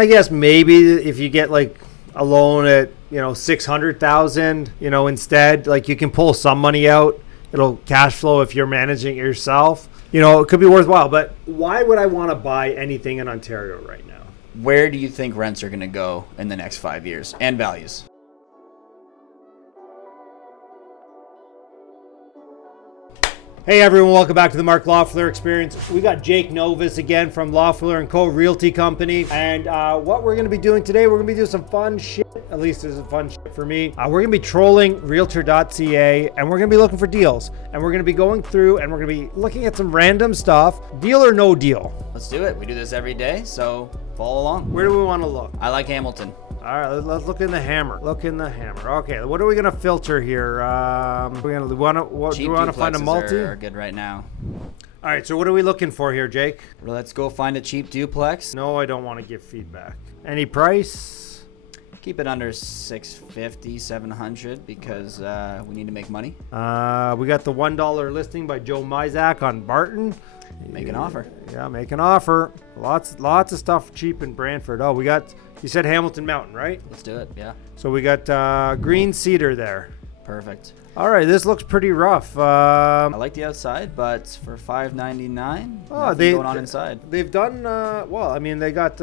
I guess maybe if you get like a loan at, 600,000, instead, like you can pull some money out. It'll cash flow if you're managing it yourself. It could be worthwhile. But why would I want to buy anything in Ontario right now? Where do you think rents are going to go in the next 5 years and values? Hey everyone, welcome back to the Mark Loeffler Experience. We got Jake Novis again from Loeffler & Co. Realty Company. And what we're going to be doing today, we're going to be doing some fun shit. At least this is fun shit for me. We're going to be trolling Realtor.ca and we're going to be looking for deals. And we're going to be going through and we're going to be looking at some random stuff. Deal or no deal? Let's do it. We do this every day, so follow along. Where do we want to look? I like Hamilton. All right, let's look in the hammer. Look in the hammer. Okay, what are we gonna filter here? Do we want to find a multi? Are good right now. All right, so what are we looking for here, Jake? Let's go find a cheap duplex. No, I don't want to give feedback. Any price? Keep it under 650, 700 because we need to make money. We got the $1 listing by Joe Mizak on Barton. Make an offer. Yeah, make an offer. Lots of stuff cheap in Brantford. Oh, you said Hamilton Mountain, right? Let's do it, yeah. So we got green cedar there. Perfect. All right, this looks pretty rough. I like the outside, but for $599, nothing going on inside. They've done they got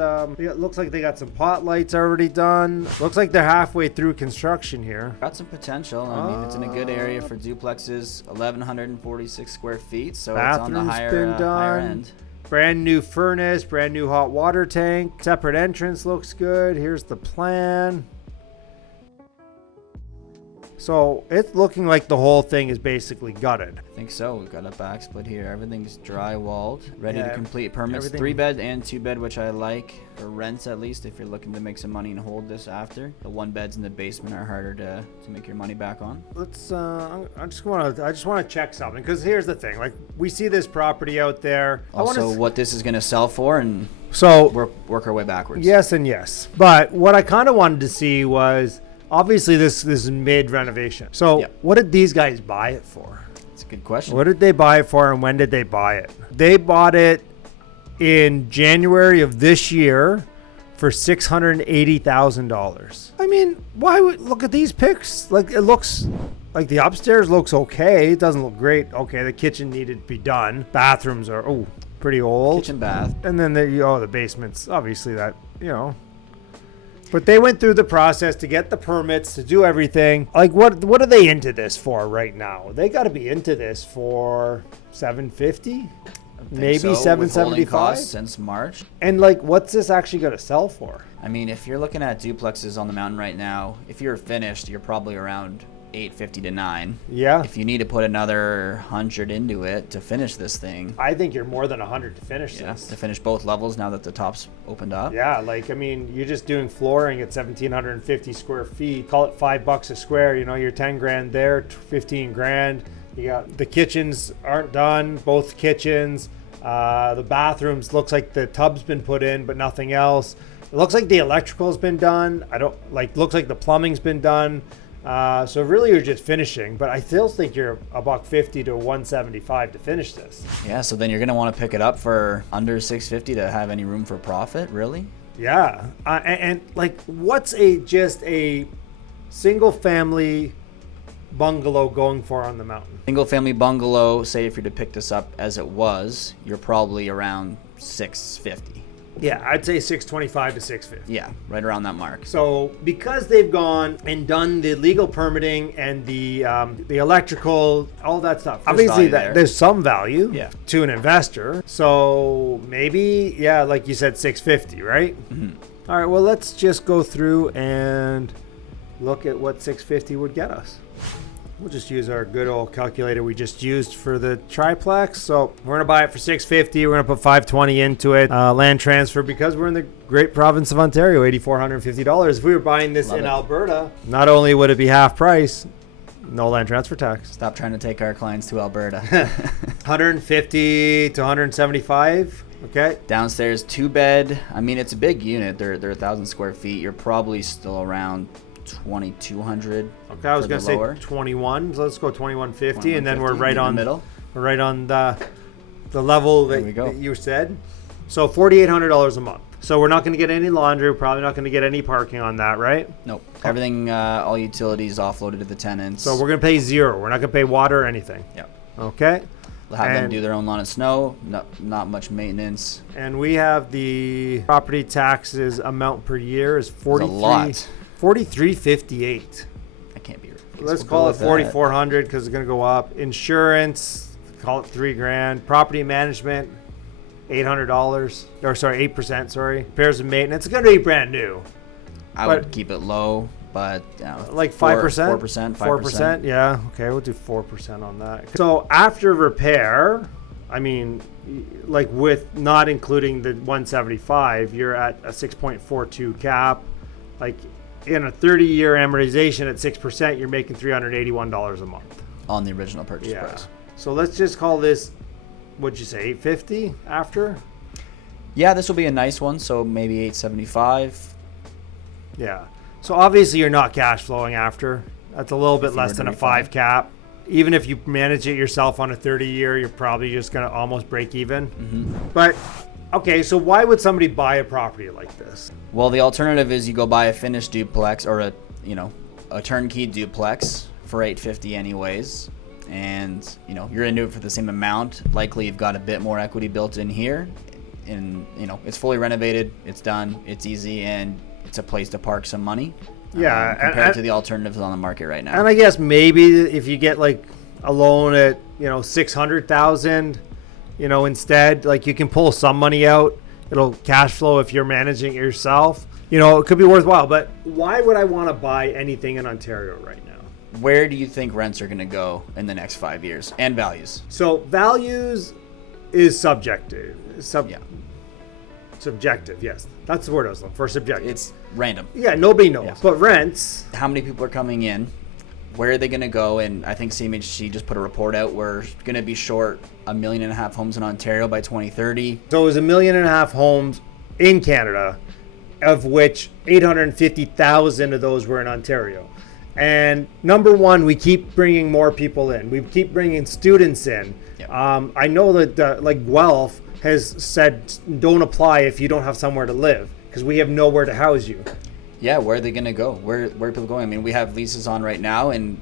looks like they got some pot lights already done. Looks like they're halfway through construction here. Got some potential. I mean, it's in a good area for duplexes, 1,146 square feet, so it's on the higher end. Brand new furnace, brand new hot water tank. Separate entrance looks good. Here's the plan. So it's looking like the whole thing is basically gutted. I think so. We've got a back split here. Everything's drywalled, ready to complete permits. 3-bed and 2-bed, which I like for rents at least. If you're looking to make some money and hold this after, the 1-beds in the basement are harder to make your money back on. Let's. I just want to check something because here's the thing. Like we see this property out there. Also, what this is going to sell for, and so work our way backwards. Yes and yes. But what I kind of wanted to see was. Obviously, this is mid-renovation. So What did these guys buy it for? That's a good question. What did they buy it for and when did they buy it? They bought it in January of this year for $680,000. I mean, why would look at these pics? Like it looks like the upstairs looks okay. It doesn't look great. Okay, the kitchen needed to be done. Bathrooms are pretty old. Kitchen, bath. And then the basement's obviously that, But they went through the process to get the permits, to do everything. Like, what are they into this for right now? They got to be into this for $750, maybe so, $775 since March. And like, what's this actually going to sell for? I mean, if you're looking at duplexes on the mountain right now, if you're finished, you're probably around $850 to $900. Yeah. If you need to put another 100 into it to finish this thing, I think you're more than 100 to finish this. To finish both levels now that the top's opened up. Yeah, like I mean, you're just doing flooring at 1,750 square feet. Call it $5 a square. You're 10 grand there, 15 grand. You got the kitchens aren't done, both kitchens. The bathrooms looks like the tub's been put in, but nothing else. It looks like the electrical's been done. Looks like the plumbing's been done. So really you're just finishing, but I still think you're $150 to $175 to finish this. Yeah, so then you're going to want to pick it up for under $650 to have any room for profit, really? Yeah. And like what's just a single family bungalow going for on the mountain? Single family bungalow, say if you're to pick this up as it was, you're probably around $650. Yeah, I'd say $625 to $650. Yeah, right around that mark. So because they've gone and done the legal permitting and the electrical, all that stuff, obviously there's some value to an investor. So maybe, like you said, $650, right? Mm-hmm. All right, well, let's just go through and look at what $650 would get us. We'll just use our good old calculator we just used for the triplex. So we're going to buy it for $650. We're going to put $520 into it. Land transfer, because we're in the great province of Ontario, $8,450. If we were buying this in Alberta, not only would it be half price, no land transfer tax. Stop trying to take our clients to Alberta. $150 to $175. Okay. Downstairs, 2-bed. I mean, it's a big unit. They're 1,000 square feet. You're probably still around 2,200. Okay, I was gonna say 21. So let's go 2150, and then we're right on the middle. We're right on the level that you said. So $4,800 a month. So we're not going to get any laundry. We're probably not going to get any parking on that, right? Nope. Everything, all utilities offloaded to the tenants. So we're going to pay zero. We're not going to pay water or anything. Yep. Okay. Have them do their own lawn and snow. Not much maintenance. And we have the property taxes amount per year is $43.58. That can't be right. Let's call it $4,400 because it's going to go up. Insurance, call it $3,000. Property management, $800. Or sorry, 8%. Sorry. Repairs and maintenance. It's going to be brand new. I would keep it low, but like 5%, 4%, 4%. Yeah. Okay, we'll do 4% on that. So after repair, I mean, like with not including the 175, you're at a 6.42 cap. Like in a 30-year amortization at 6%, you're making $381 a month on the original purchase price. So let's just call this, what'd you say, $850 after? Yeah, this will be a nice one. So maybe $875. Yeah. So obviously you're not cash flowing after. That's a little bit less than a 5 cap. Even if you manage it yourself on a 30-year, you're probably just going to almost break even. Mm-hmm. But, okay, so why would somebody buy a property like this? Well, the alternative is you go buy a finished duplex or a turnkey duplex for $850 anyways. And, you're into it for the same amount. Likely you've got a bit more equity built in here. And, it's fully renovated. It's done. It's easy. And it's a place to park some money. Yeah. Compared to the alternatives on the market right now. And I guess maybe if you get like a loan at, $600,000, instead, like you can pull some money out. It'll cash flow if you're managing it yourself. It could be worthwhile. But why would I want to buy anything in Ontario right now? Where do you think rents are going to go in the next 5 years and values? So values is subjective. Subjective, yes. That's the word I was looking for, subjective. It's random. Yeah, nobody knows. Yeah. But rents... How many people are coming in? Where are they going to go? And I think CMHC just put a report out. We're going to be short 1.5 million homes in Ontario by 2030. So it was 1.5 million homes in Canada, of which 850,000 of those were in Ontario. And number one, we keep bringing more people in. We keep bringing students in. Yep. I know that like Guelph has said don't apply if you don't have somewhere to live because we have nowhere to house you. Yeah, where are they going to go? Where are people going? I mean, we have leases on right now, and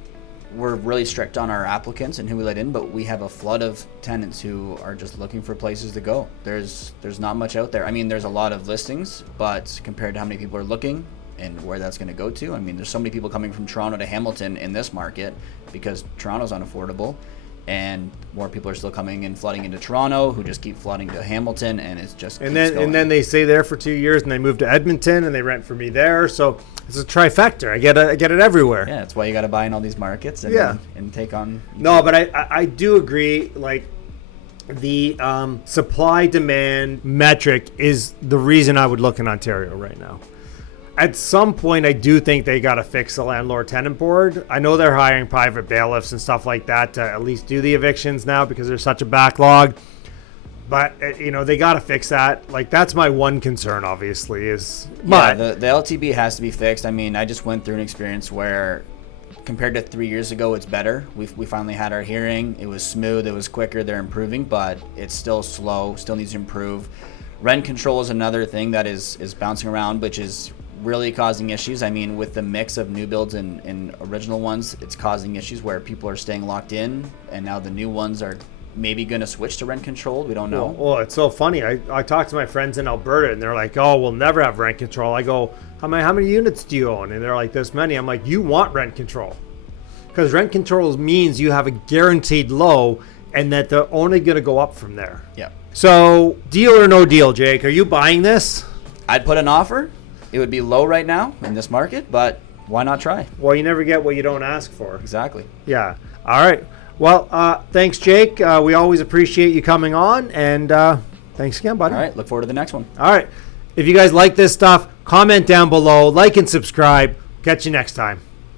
we're really strict on our applicants and who we let in, but we have a flood of tenants who are just looking for places to go. There's not much out there. I mean, there's a lot of listings, but compared to how many people are looking and where that's going to go to, I mean, there's so many people coming from Toronto to Hamilton in this market because Toronto's unaffordable. And more people are still coming and flooding into Toronto, who just keep flooding to Hamilton, and it's just and then they stay there for 2 years, and they move to Edmonton, and they rent for me there. So it's a trifecta. I get it everywhere. Yeah, that's why you got to buy in all these markets and and take on. No, but I do agree. Like the supply demand metric is the reason I would look in Ontario right now. At some point, I do think they got to fix the landlord-tenant board. I know they're hiring private bailiffs and stuff like that to at least do the evictions now because there's such a backlog. But, they got to fix that. Like, that's my one concern, obviously, is... Yeah, the LTB has to be fixed. I mean, I just went through an experience where, compared to 3 years ago, it's better. We finally had our hearing. It was smooth. It was quicker. They're improving, but it's still slow, still needs to improve. Rent control is another thing that is bouncing around, which is really causing issues. I mean, with the mix of new builds and original ones, it's causing issues where people are staying locked in, and now the new ones are maybe going to switch to rent controlled. We don't know. Well, it's so funny. I talked to my friends in Alberta, and they're like, oh, we'll never have rent control. I go, how many units do you own? And they're like, this many. I'm like, you want rent control. Because rent control means you have a guaranteed low, and that they're only going to go up from there. Yeah. So, deal or no deal, Jake? Are you buying this? I'd put an offer. It would be low right now in this market, but why not try? Well, you never get what you don't ask for. Exactly. Yeah. All right. Well, thanks, Jake. We always appreciate you coming on, and thanks again, buddy. All right. Look forward to the next one. All right. If you guys like this stuff, comment down below, like and subscribe. Catch you next time.